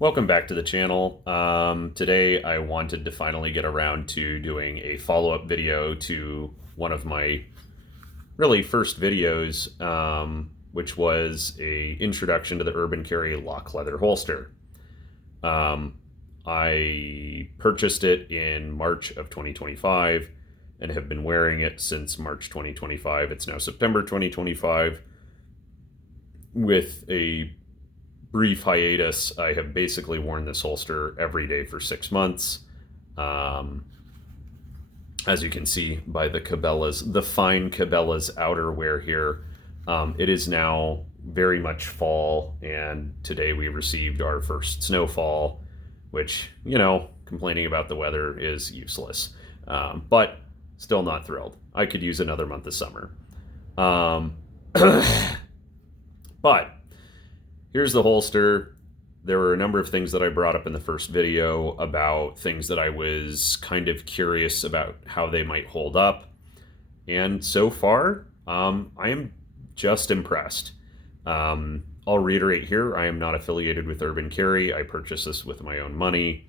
Welcome back to the channel. Today I wanted to finally get around to doing a follow-up video to one of my really first videos, which was a introduction to the Urban Carry lock leather holster. I purchased it in March of 2025 and have been wearing it since March 2025. It's now September 2025. With a brief hiatus, I have basically worn this holster every day for 6 months. As you can see by the fine Cabela's outerwear here, it is now very much fall, and today we received our first snowfall, which, complaining about the weather is useless. But still not thrilled. I could use another month of summer. But here's the holster. There were a number of things that I brought up in the first video about things that I was kind of curious about how they might hold up. And so far, I am just impressed. I'll reiterate here, I am not affiliated with Urban Carry. I purchased this with my own money.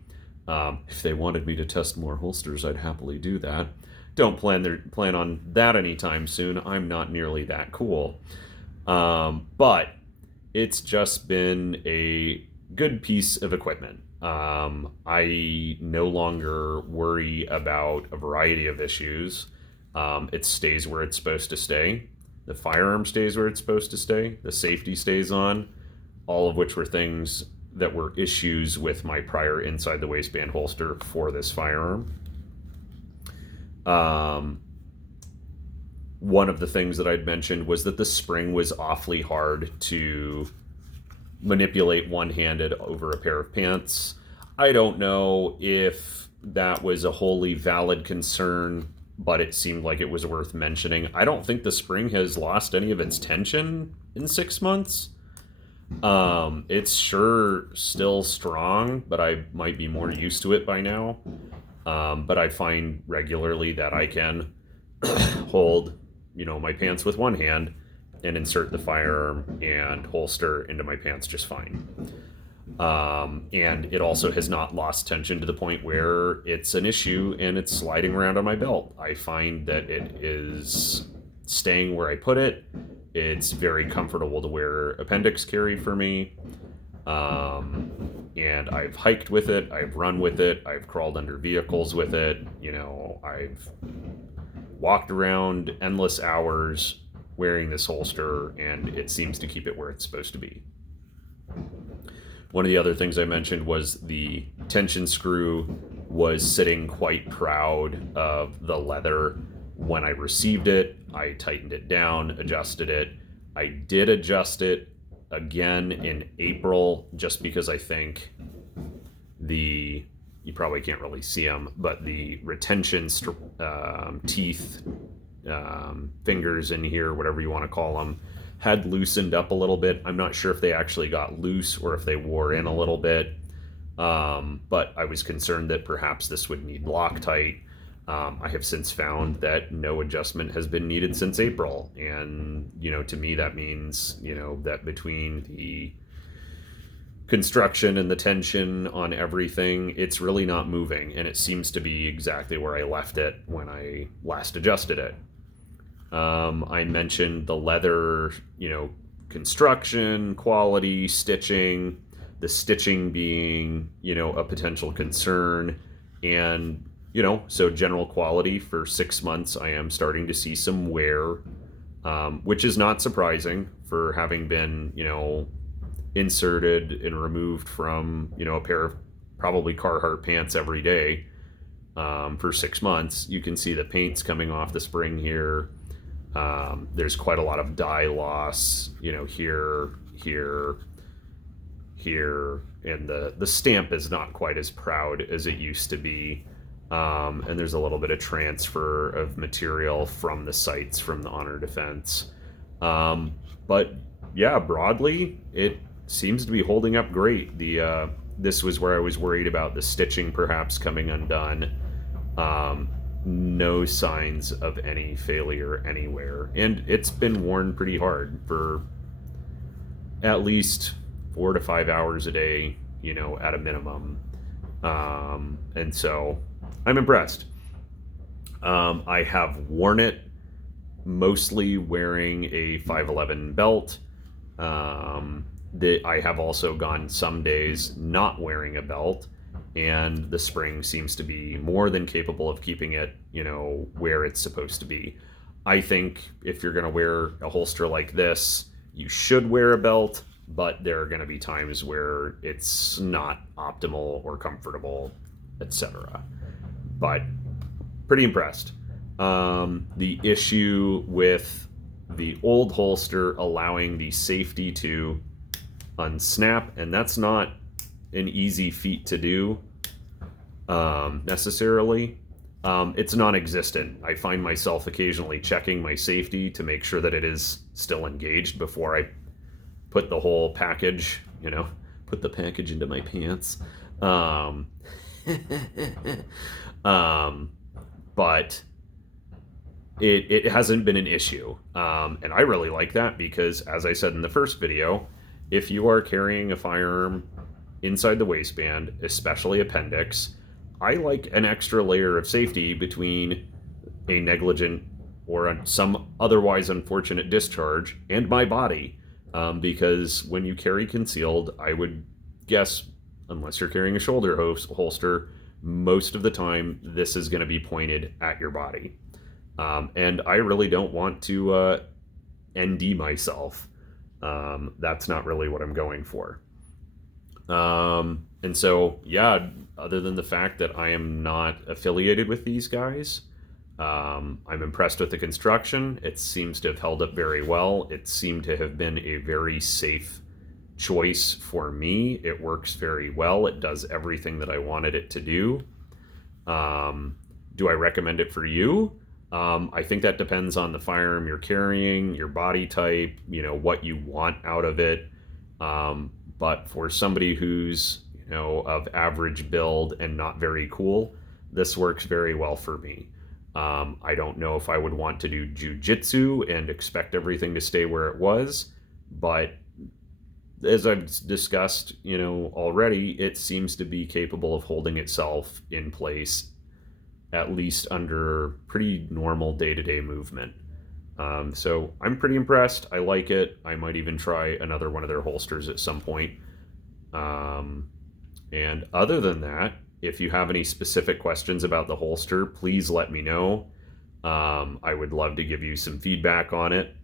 If they wanted me to test more holsters, I'd happily do that. Don't plan on that anytime soon. I'm not nearly that cool. But it's just been a good piece of equipment. I no longer worry about a variety of issues. It stays where it's supposed to stay. The firearm stays where it's supposed to stay. The safety stays on, all of which were things that were issues with my prior inside the waistband holster for this firearm. One of the things that I'd mentioned was that the spring was awfully hard to manipulate one-handed over a pair of pants. I don't know if that was a wholly valid concern, but it seemed like it was worth mentioning. I don't think the spring has lost any of its tension in 6 months. It's sure still strong, but I might be more used to it by now. But I find regularly that I can hold, my pants with one hand and insert the firearm and holster into my pants just fine. And it also has not lost tension to the point where it's an issue and it's sliding around on my belt. I find that it is staying where I put it. It's very comfortable to wear appendix carry for me. And I've hiked with it, I've run with it, I've crawled under vehicles with it, I've walked around endless hours wearing this holster, and it seems to keep it where it's supposed to be. One of the other things I mentioned was the tension screw was sitting quite proud of the leather when I received it. I tightened it down, adjusted it. I did adjust it again in April, just because I think you probably can't really see them, but the retention teeth, fingers in here, whatever you want to call them, had loosened up a little bit. I'm not sure if they actually got loose or if they wore in a little bit, but I was concerned that perhaps this would need Loctite. I have since found that no adjustment has been needed since April, and to me that means that between the construction and the tension on everything, it's really not moving, and it seems to be exactly where I left it when I last adjusted it. I mentioned the leather, construction, quality, stitching, the stitching being, a potential concern, and so general quality. For 6 months, I am starting to see some wear, which is not surprising for having been, inserted and removed from, a pair of probably Carhartt pants every day for 6 months. You can see the paint's coming off the spring here. There's quite a lot of dye loss, here, and the stamp is not quite as proud as it used to be. And there's a little bit of transfer of material from the sights from the Honor Defense. But yeah, broadly, it seems to be holding up great. This was where I was worried about the stitching perhaps coming undone. No signs of any failure anywhere. And it's been worn pretty hard for at least 4 to 5 hours a day, at a minimum. And so I'm impressed. I have worn it mostly wearing a 511 belt. I have also gone some days not wearing a belt, and the spring seems to be more than capable of keeping it, where it's supposed to be. I think if you're going to wear a holster like this, you should wear a belt, but there are going to be times where it's not optimal or comfortable, etc. But pretty impressed. The issue with the old holster allowing the safety to unsnap, and that's not an easy feat to do necessarily. It's non-existent. I find myself occasionally checking my safety to make sure that it is still engaged before I put the whole package, put the package into my pants. But it hasn't been an issue. And I really like that because, as I said in the first video, if you are carrying a firearm inside the waistband, especially appendix, I like an extra layer of safety between a negligent or some otherwise unfortunate discharge and my body. Because when you carry concealed, I would guess, unless you're carrying a shoulder holster, most of the time this is going to be pointed at your body. And I really don't want to ND myself. That's not really what I'm going for. And so, yeah, other than the fact that I am not affiliated with these guys, I'm impressed with the construction. It seems to have held up very well. It seemed to have been a very safe choice for me. It works very well. It does everything that I wanted it to do. Do I recommend it for you? I think that depends on the firearm you're carrying, your body type, what you want out of it. But for somebody who's, of average build and not very cool, this works very well for me. I don't know if I would want to do jujitsu and expect everything to stay where it was, but as I've discussed, already, it seems to be capable of holding itself in place, at least under pretty normal day-to-day movement. So I'm pretty impressed. I like it. I might even try another one of their holsters at some point. And other than that, if you have any specific questions about the holster, please let me know. I would love to give you some feedback on it.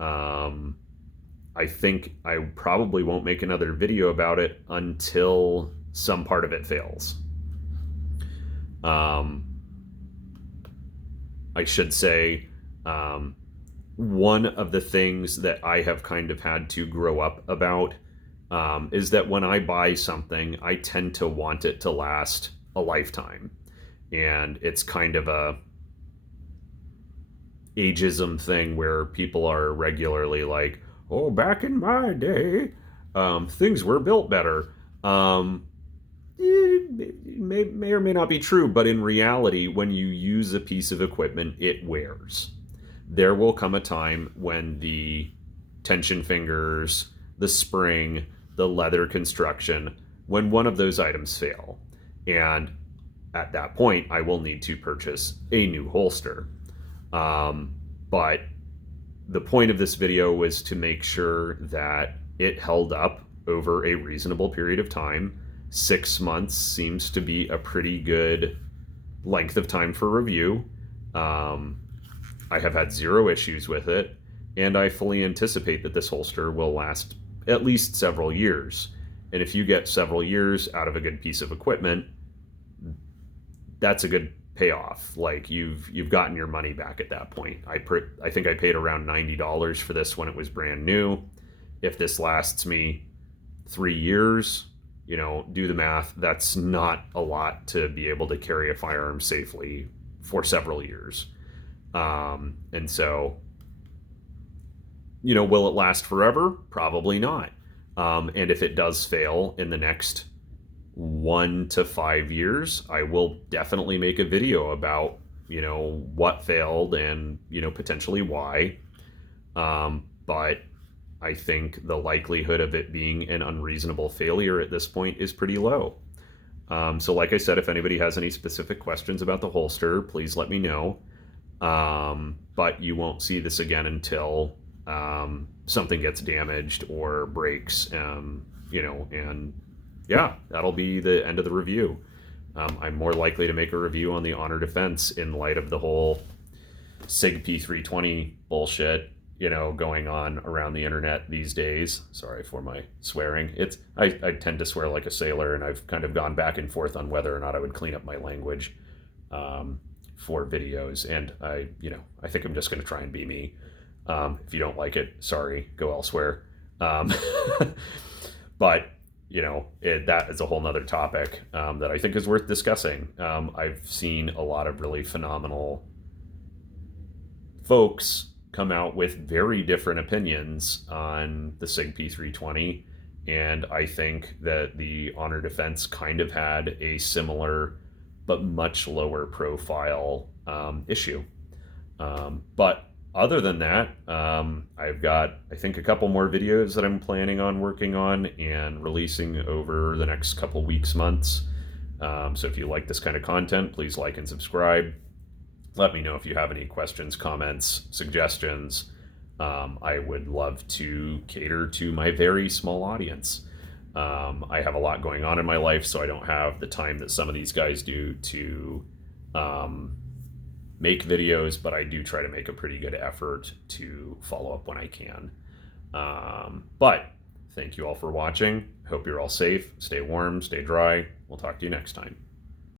I think I probably won't make another video about it until some part of it fails. I should say, one of the things that I have kind of had to grow up about is that when I buy something, I tend to want it to last a lifetime. And it's kind of a ageism thing where people are regularly like, oh, back in my day, things were built better. It may or may not be true, but in reality, when you use a piece of equipment, it wears. There will come a time when the tension fingers, the spring, the leather construction, when one of those items fail. And at that point, I will need to purchase a new holster. But the point of this video was to make sure that it held up over a reasonable period of time. 6 months seems to be a pretty good length of time for review. I have had zero issues with it, and I fully anticipate that this holster will last at least several years. And if you get several years out of a good piece of equipment, that's a good payoff. Like you've gotten your money back at that point. I think I paid around $90 for this when it was brand new. If this lasts me 3 years, do the math. That's not a lot to be able to carry a firearm safely for several years. And so, will it last forever? Probably not. And if it does fail in the next 1 to 5 years, I will definitely make a video about, what failed and, potentially why. But I think the likelihood of it being an unreasonable failure at this point is pretty low. So like I said, if anybody has any specific questions about the holster, please let me know. But you won't see this again until something gets damaged or breaks, and yeah, that'll be the end of the review. I'm more likely to make a review on the Honor Defense in light of the whole SIG P320 bullshit, going on around the internet these days. Sorry for my swearing. I tend to swear like a sailor, and I've kind of gone back and forth on whether or not I would clean up my language for videos. And I think I'm just going to try and be me. If you don't like it, sorry, go elsewhere. But that is a whole nother topic that I think is worth discussing. I've seen a lot of really phenomenal folks come out with very different opinions on the SIG P320, and I think that the Honor Defense kind of had a similar but much lower profile issue. But other than that, I've got, I think, a couple more videos that I'm planning on working on and releasing over the next couple weeks, months. So if you like this kind of content, please like and subscribe. Let me know if you have any questions, comments, suggestions. I would love to cater to my very small audience. I have a lot going on in my life, so I don't have the time that some of these guys do to make videos, but I do try to make a pretty good effort to follow up when I can. But thank you all for watching. Hope you're all safe. Stay warm, stay dry. We'll talk to you next time.